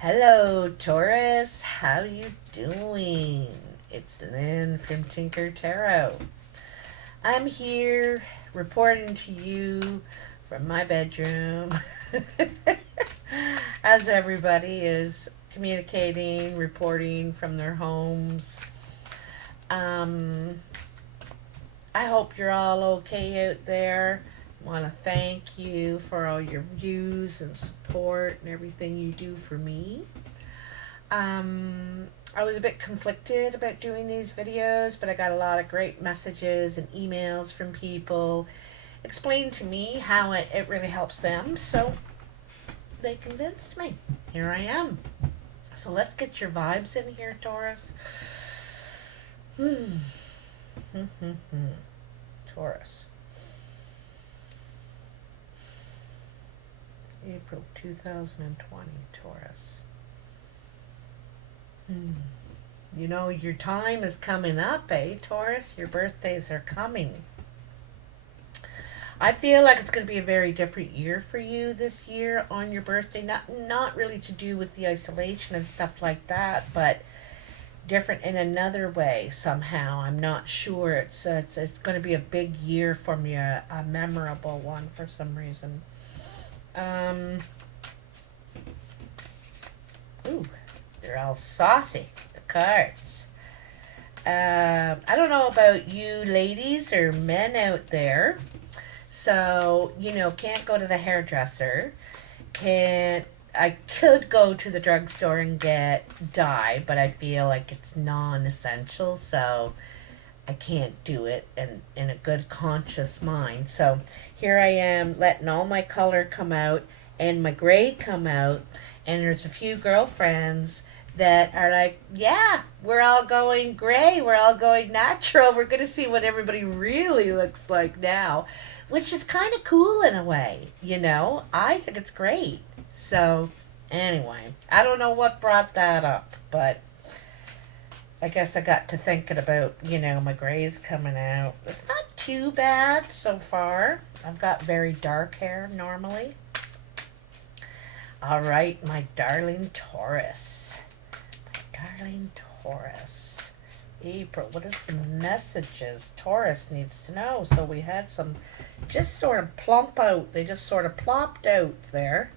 Hello, Taurus. How you doing? It's Lynn from Tinker Tarot. I'm here reporting to you from my bedroom as everybody is communicating, reporting from their homes. Um, I hope you're all okay out there. I want to thank you for all your views and support and everything you do for me. I was a bit conflicted about doing these videos, but I got a lot of great messages and emails from people explaining to me how it really helps them. So they convinced me. Here I am. So let's get your vibes in here, Taurus. Taurus. April 2020, Taurus. You know, your time is coming up, Taurus? Your birthdays are coming. I feel like it's going to be a very different year for you this year on your birthday. Not really to do with the isolation and stuff like that, but different in another way somehow. I'm not sure. It's going to be a big year for me, a memorable one for some reason. Ooh, they're all saucy, the cards. I don't know about you ladies or men out there. So, can't go to the hairdresser. I could go to the drugstore and get dye, but I feel like it's non-essential, so I can't do it in a good conscious mind. So here I am letting all my color come out and my gray come out, and there's a few girlfriends that are like, yeah, we're all going gray, we're all going natural, we're going to see what everybody really looks like now, which is kind of cool in a way, I think it's great. So anyway, I don't know what brought that up, but I guess I got to thinking about, my grays coming out. It's not too bad so far. I've got very dark hair normally. All right, my darling Taurus. Darling Taurus. April, what is the messages Taurus needs to know? So we had some just sort of plump out. They just sort of plopped out there.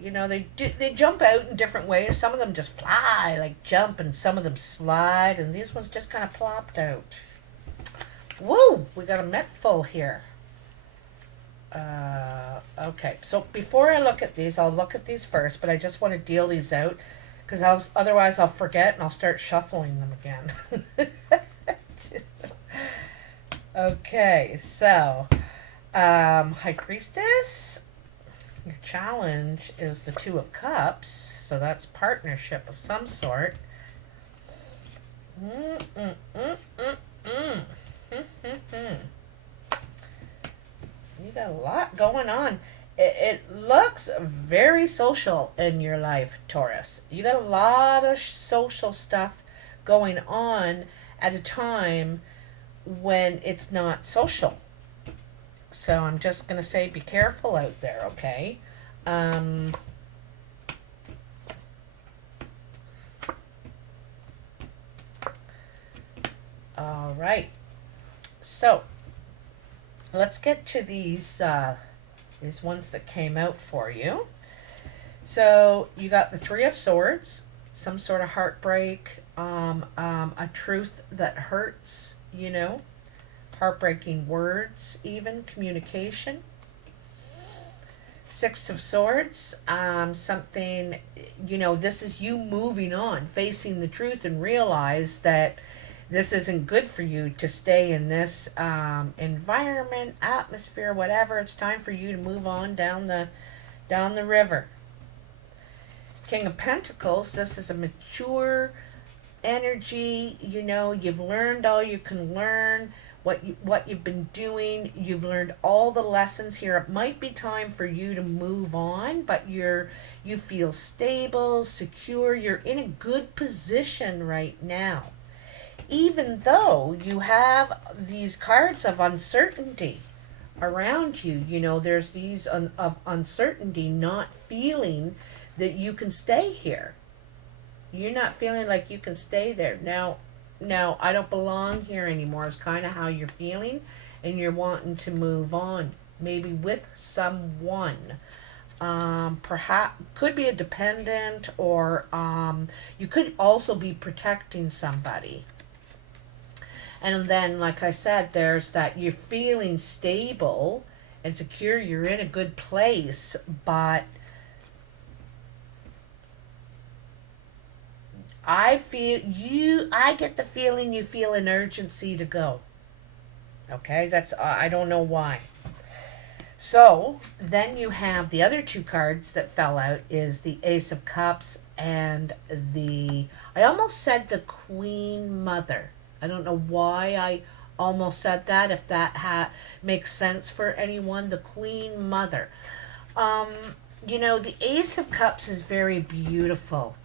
They jump out in different ways. Some of them just fly, like jump, and some of them slide, and these ones just kind of plopped out. Whoa, we got a met full here. Okay, so before I look at these, I'll look at these first, but I just want to deal these out, because otherwise I'll forget and I'll start shuffling them again. Okay, so High Priestess, your challenge is the Two of Cups, so that's partnership of some sort. You got a lot going on. It looks very social in your life, Taurus. You got a lot of social stuff going on at a time when it's not social. So I'm just going to say be careful out there, okay? All right. So let's get to these ones that came out for you. So you got the Three of Swords, some sort of heartbreak, a truth that hurts, heartbreaking words, even communication. Six of Swords, something, this is you moving on, facing the truth, and realize that this isn't good for you to stay in this environment, atmosphere, whatever. It's time for you to move on down the river. King of Pentacles, this is a mature energy. You've learned all you can learn. What you've been doing, you've learned all the lessons here. It might be time for you to move on, but you feel stable, secure. You're in a good position right now, even though you have these cards of uncertainty around you. There's these of uncertainty, not feeling that you can stay here. You're not feeling like you can stay there. Now, I don't belong here anymore is kind of how you're feeling, and you're wanting to move on, maybe with someone. Perhaps could be a dependent, or you could also be protecting somebody. And then, like I said, there's that you're feeling stable and secure, you're in a good place, but I get the feeling you feel an urgency to go. Okay, that's, I don't know why. So then you have the other two cards that fell out is the Ace of Cups and I almost said the Queen Mother. I don't know why I almost said that, if that makes sense for anyone. The Queen Mother. Um, the Ace of Cups is very beautiful.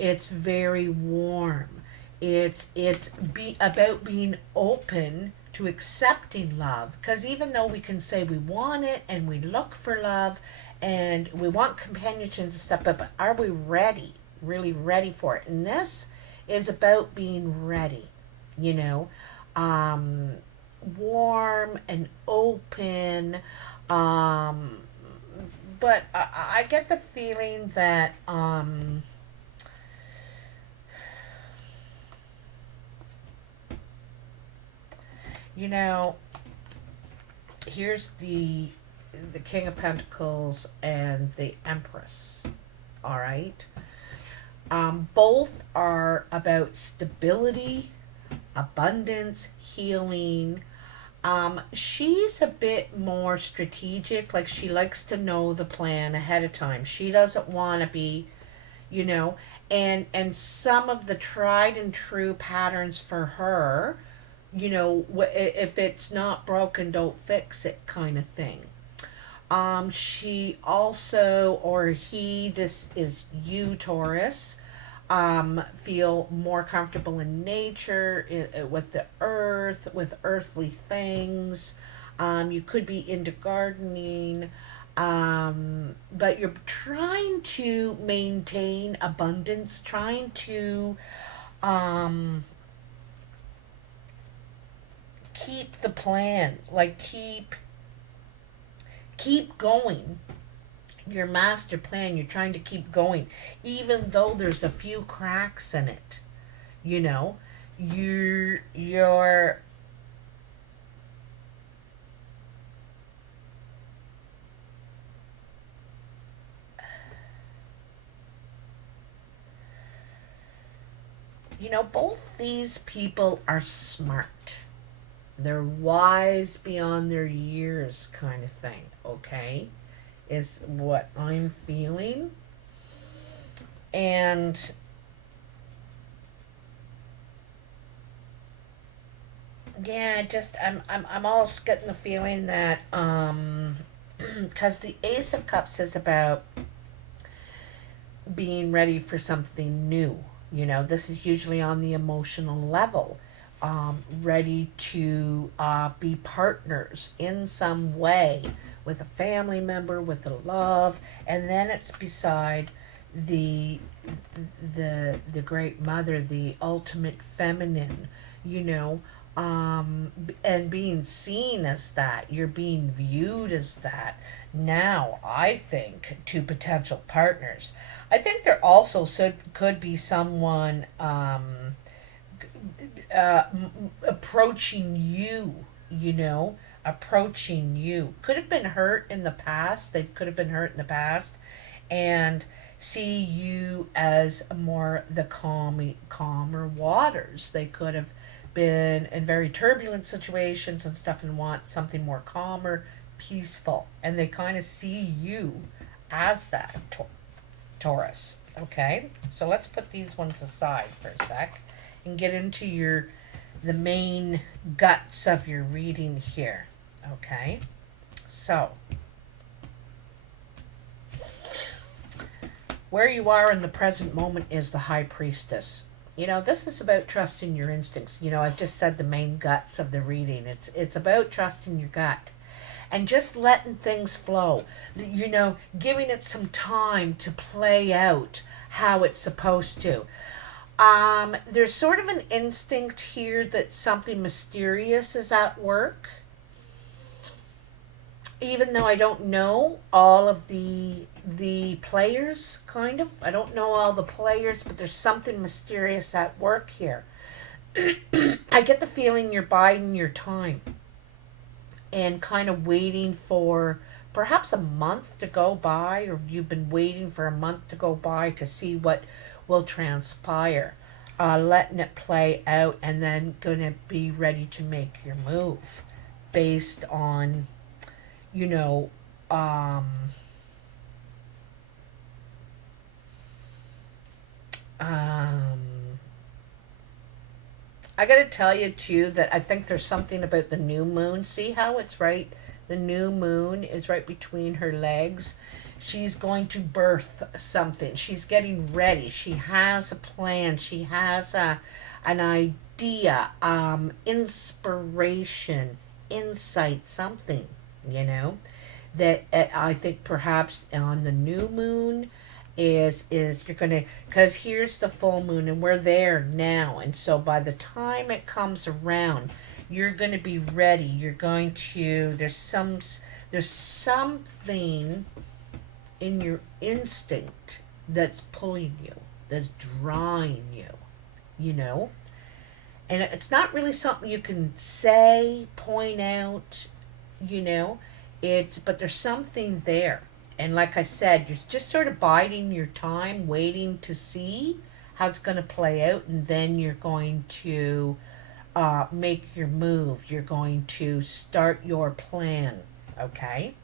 It's very warm. It's about being open to accepting love, because even though we can say we want it and we look for love and we want companionship and stuff, but are we ready, really ready for it? And this is about being ready, you know, warm and open. But I get the feeling that here's the King of Pentacles and the Empress. All right. Both are about stability, abundance, healing. She's a bit more strategic. Like, she likes to know the plan ahead of time. She doesn't want to be, and some of the tried and true patterns for her, if it's not broken, don't fix it kind of thing. She also, or he, this is you, Taurus, feel more comfortable in nature, with the earth, with earthly things. You could be into gardening, but you're trying to maintain abundance, trying to keep the plan, like keep going. Your master plan, you're trying to keep going, even though there's a few cracks in it. You're both these people are smart. They're wise beyond their years, kind of thing, okay? Is what I'm feeling. And yeah, I'm almost getting the feeling that because the Ace of Cups is about being ready for something new. This is usually on the emotional level. Ready to be partners in some way with a family member, with a love, and then it's beside the great mother, the ultimate feminine, and being seen as that. You're being viewed as that now, I think, to potential partners. I think there also could be someone approaching you, could have been hurt in the past. They could have been hurt in the past, and see you as more the calmer waters. They could have been in very turbulent situations and stuff and want something more calmer, peaceful, and they kind of see you as that, Taurus. Okay, so let's put these ones aside for a sec and get into the main guts of your reading here. Okay, so where you are in the present moment is the High Priestess. This is about trusting your instincts. I've just said the main guts of the reading. It's about trusting your gut. and just letting things flow, you know, giving it some time to play out how it's supposed to. There's sort of an instinct here that something mysterious is at work, even though I don't know all of the players, kind of. I don't know all the players, but there's something mysterious at work here. I get the feeling you're biding your time and kind of waiting for perhaps a month to go by, or you've been waiting for a month to go by to see what will transpire. Letting it play out and then going to be ready to make your move based on, you know, I got to tell you too that I think there's something about the new moon. See how it's right? The new moon is right between her legs. She's going to birth something. She's getting ready. She has a plan. She has an idea, inspiration, insight, something, you know, that I think perhaps on the new moon is you're gonna, because here's the full moon and we're there now, and so by the time it comes around, you're gonna be ready. You're going to, there's something in your instinct that's pulling you, that's drawing you, you know, and it's not really something you can say, point out, you know, but there's something there. And like I said, you're just sort of biding your time, waiting to see how it's going to play out, and then you're going to make your move. You're going to start your plan, okay?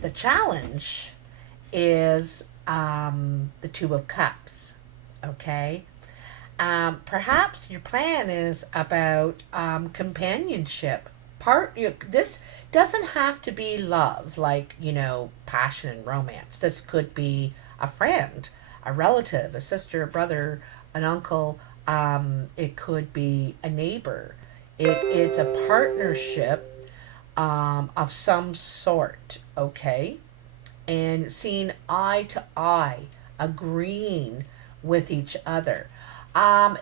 The challenge is the Two of Cups, okay? Perhaps your plan is about companionship. This doesn't have to be love, like, you know, passion and romance. This could be a friend, a relative, a sister, a brother, an uncle. It could be a neighbor. It's a partnership of some sort, okay? And seeing eye to eye, agreeing with each other.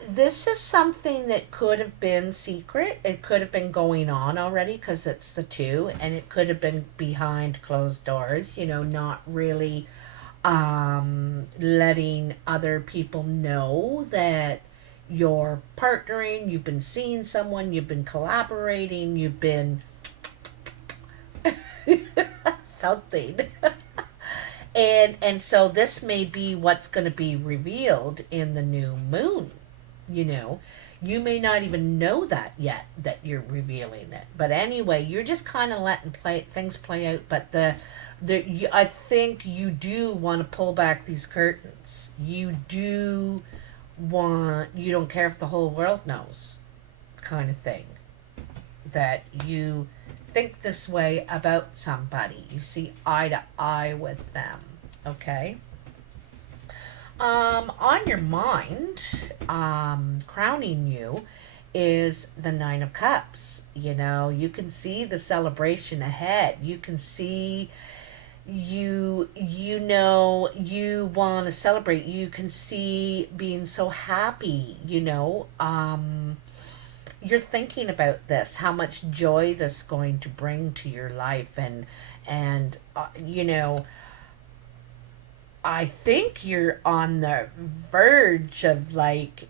This is something that could have been secret. It could have been going on already because it's the two, and it could have been behind closed doors, you know, not really letting other people know that you're partnering, you've been seeing someone, you've been collaborating, you've been something. And so this may be what's going to be revealed in the new moon, you know. You may not even know that yet, that you're revealing it. But anyway, you're just kind of letting things play out. But I think you do want to pull back these curtains. You don't care if the whole world knows, kind of thing. That you think this way about somebody. You see eye to eye with them. Okay? On your mind, crowning you is the Nine of Cups. You know, you can see the celebration ahead. You can see you know you want to celebrate. You can see being so happy, you know. You're thinking about this, how much joy this is going to bring to your life, and you know, I think you're on the verge of like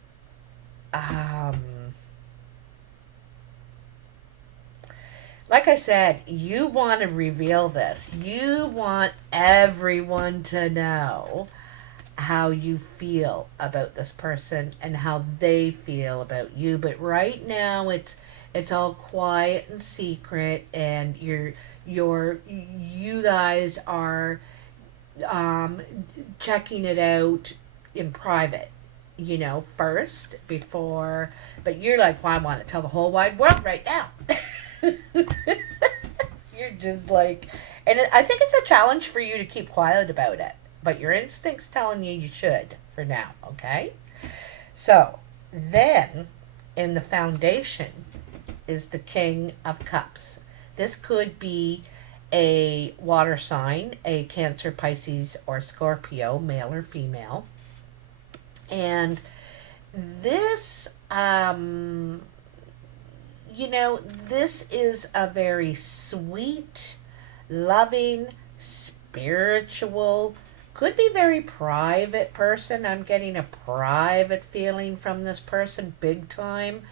like I said, you want to reveal this. You want everyone to know how you feel about this person and how they feel about you. But right now it's all quiet and secret, and you guys are checking it out in private, you know, first before. But you're like, well, I want to tell the whole wide world right now. You're just like, and I think it's a challenge for you to keep quiet about it, but your instinct's telling you should for now, okay? So then in the foundation is the King of Cups. This could be a water sign, a Cancer, Pisces, or Scorpio, male or female. And this, this is a very sweet, loving, spiritual, could be very private person. I'm getting a private feeling from this person, big time.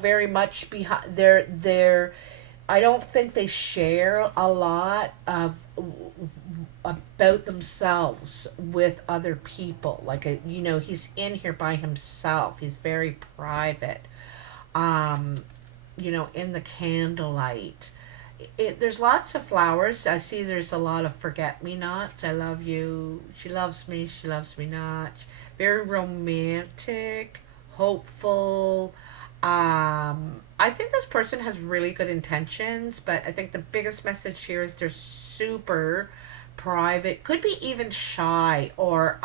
Very much behind their I don't think they share a lot of about themselves with other people. Like he's in here by himself. He's very private. Um, in the candlelight. There's lots of flowers. I see there's a lot of forget-me-nots. I love you. She loves me. She loves me not. Very romantic, hopeful. I think this person has really good intentions, but I think the biggest message here is they're super private. Could be even shy or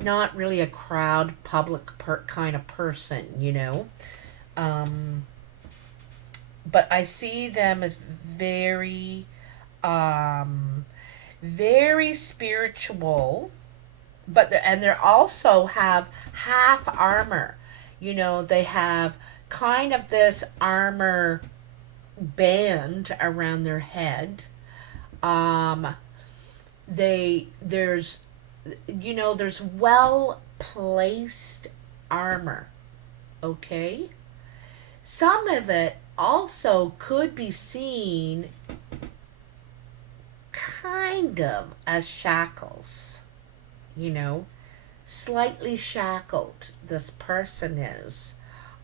not really a crowd, public kind of person. Um, but I see them as very spiritual, but they're also have half armor. They have kind of this armor band around their head. Um, there's there's well placed armor. Okay, some of it also could be seen kind of as shackles, slightly shackled this person is,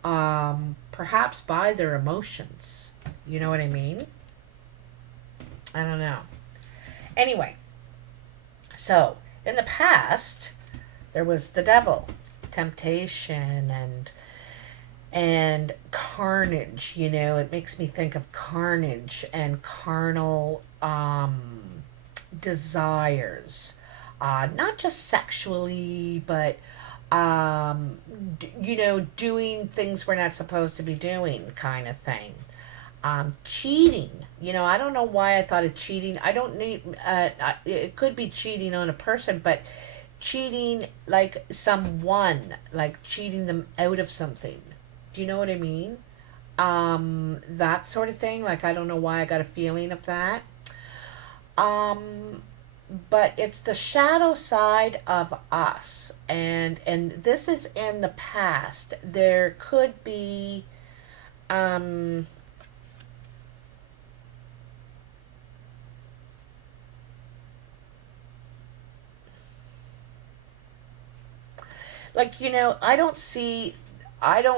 perhaps by their emotions. You know what I mean? I don't know. Anyway, so in the past, there was the devil, temptation, and carnage. It makes me think of carnage and carnal desires, not just sexually, but doing things we're not supposed to be doing, kind of thing. Cheating. I don't know why I thought of cheating. I don't need. It could be cheating on a person, but cheating like someone, like cheating them out of something. Do you know what I mean? That sort of thing. Like, I don't know why I got a feeling of that. But it's the shadow side of us, and this is in the past. There could be, like, I don't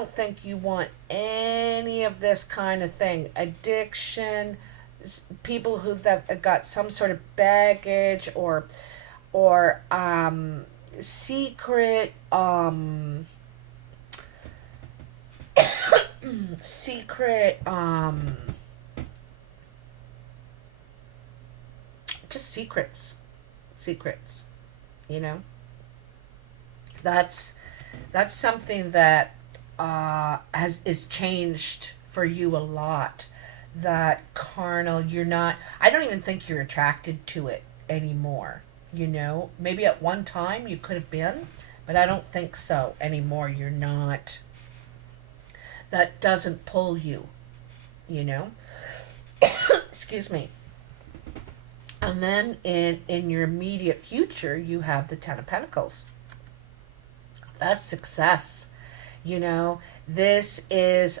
think you want any of this kind of thing. Addiction, people who've got some sort of baggage or secret secret just secrets, you know. That's something that has is changed for you a lot. That carnal, you're not. I don't even think you're attracted to it anymore. Maybe at one time you could have been, but I don't think so anymore. You're not. That doesn't pull you. You know. Excuse me. And then in your immediate future, you have the Ten of Pentacles. That's success. This is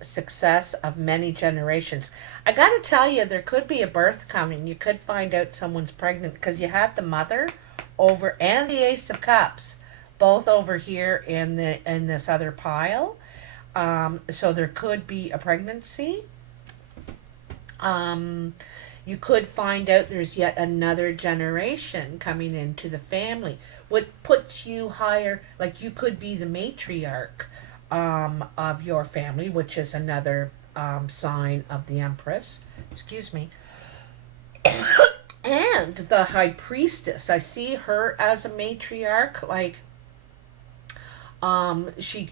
success of many generations. I got to tell you, there could be a birth coming. You could find out someone's pregnant because you had the Mother over and the Ace of Cups, both over here in this other pile. So there could be a pregnancy. You could find out there's yet another generation coming into the family. What puts you higher, like you could be the matriarch of your family, which is another sign of the Empress. Excuse me. And the High Priestess. I see her as a matriarch. Like, She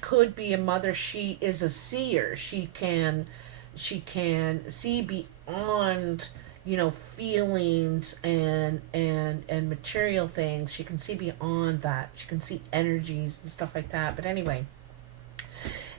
could be a mother. She is a seer. She can see beyond, feelings and material things. She can see beyond that. She can see energies and stuff like that. But anyway,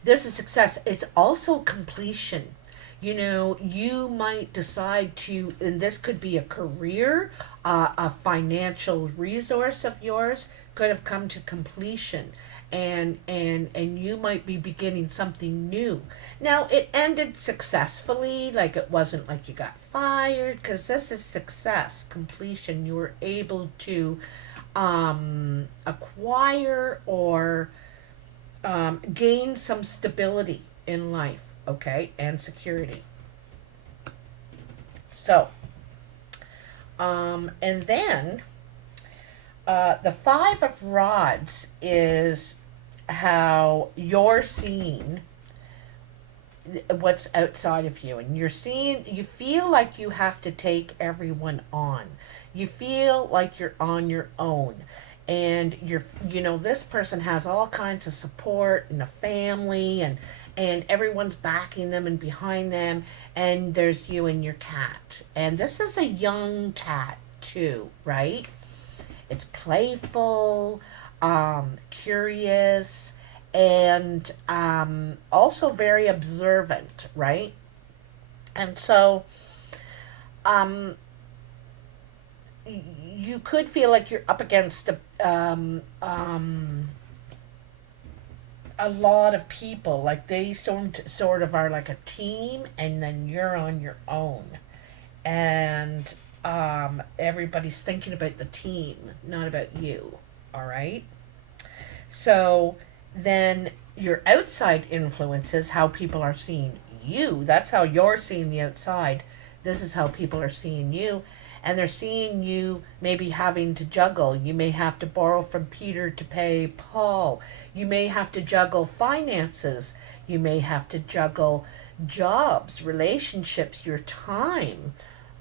this is success. It's also completion. You might decide to, and this could be a career, a financial resource of yours could have come to completion, and you might be beginning something new. Now it ended successfully, like it wasn't like you got fired, because this is success, completion. You were able to acquire or gain some stability in life, okay, and security. So, and then the Five of Rods is how you're seeing what's outside of you, and you feel like you have to take everyone on. You feel like you're on your own, and this person has all kinds of support and a family, and everyone's backing them and behind them, and there's you and your cat. And this is a young cat too, right? It's playful, curious, and also very observant, right? And so you could feel like you're up against a lot of people. Like they sort of are like a team, and then you're on your own. And everybody's thinking about the team, not about you. All right? So then your outside influences how people are seeing you. That's how you're seeing the outside. This is how people are seeing you. And they're seeing you maybe having to juggle. You may have to borrow from Peter to pay Paul. You may have to juggle finances. You may have to juggle jobs, relationships, your time,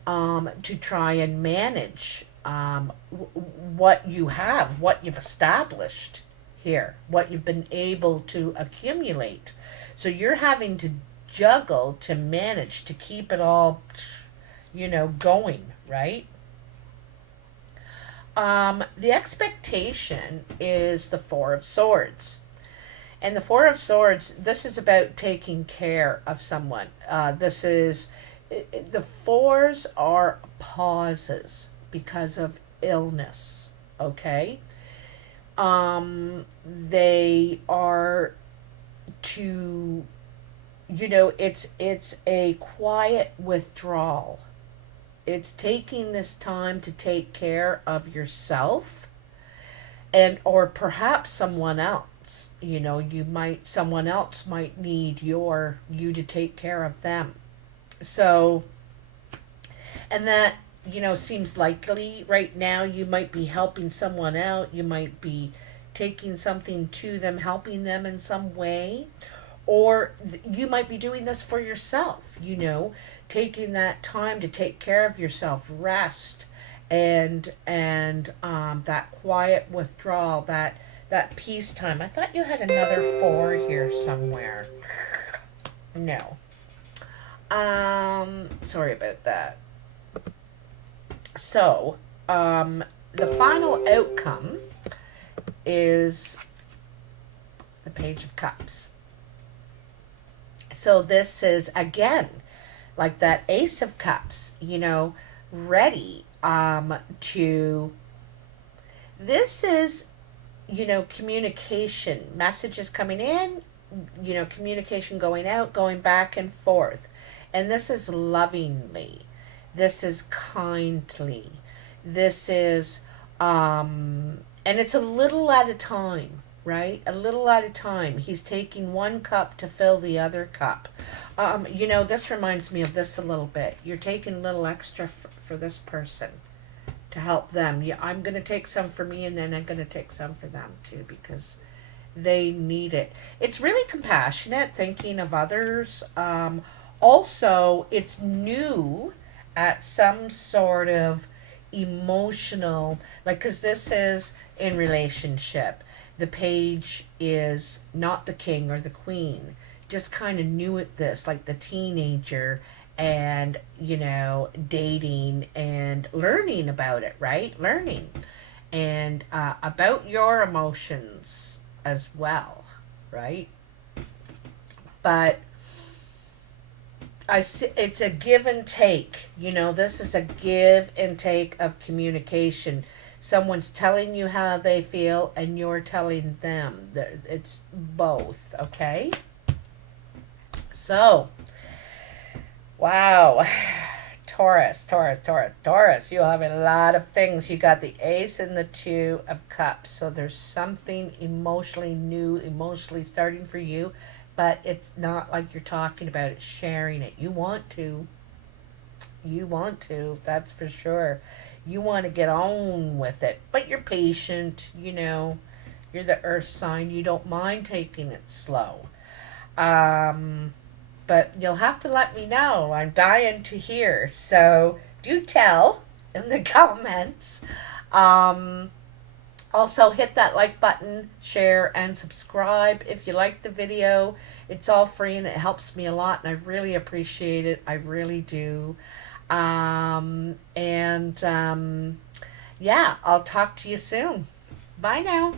to try and manage what you have, what you've established here, what you've been able to accumulate. So you're having to juggle to manage to keep it all, going, right? The expectation is the Four of Swords. And the Four of Swords, this is about taking care of someone. The fours are pauses because of illness, okay? They are to, it's a quiet withdrawal. It's taking this time to take care of yourself, and or perhaps someone else. Someone else might need you to take care of them. So, and that, seems likely right now. You might be helping someone out. You might be taking something to them, helping them in some way. Or you might be doing this for yourself, taking that time to take care of yourself, rest, and that quiet withdrawal, that peace time. I thought you had another four here somewhere. No. Sorry about that. So, the final outcome is the Page of Cups. So this is, again, like that Ace of Cups, ready to... This is, communication. Messages coming in, communication going out, going back and forth. And this is lovingly. This is kindly. This is, and it's a little at a time, right? A little at a time. He's taking one cup to fill the other cup. This reminds me of this a little bit. You're taking a little extra for this person to help them. Yeah, I'm going to take some for me, and then I'm going to take some for them too, because they need it. It's really compassionate, thinking of others. Also, it's new at some sort of emotional, like, because this is in relationship. the page is not the king or the queen. Just kind of new at this, like the teenager, and dating and learning about it, right? Learning and about your emotions as well, right? But it's a give and take. This is a give and take of communication. Someone's telling you how they feel, and you're telling them. It's both, okay? So, wow. Taurus, Taurus, Taurus, Taurus. You have a lot of things. You got the Ace and the Two of Cups. So there's something emotionally new, emotionally starting for you. But it's not like you're talking about it, sharing it. You want to. You want to, that's for sure. You want to get on with it. But you're patient, You're the earth sign. You don't mind taking it slow. But you'll have to let me know. I'm dying to hear. So do tell in the comments. Also, hit that like button, share, and subscribe if you like the video. It's all free and it helps me a lot, and I really appreciate it. I really do. Yeah, I'll talk to you soon. Bye now.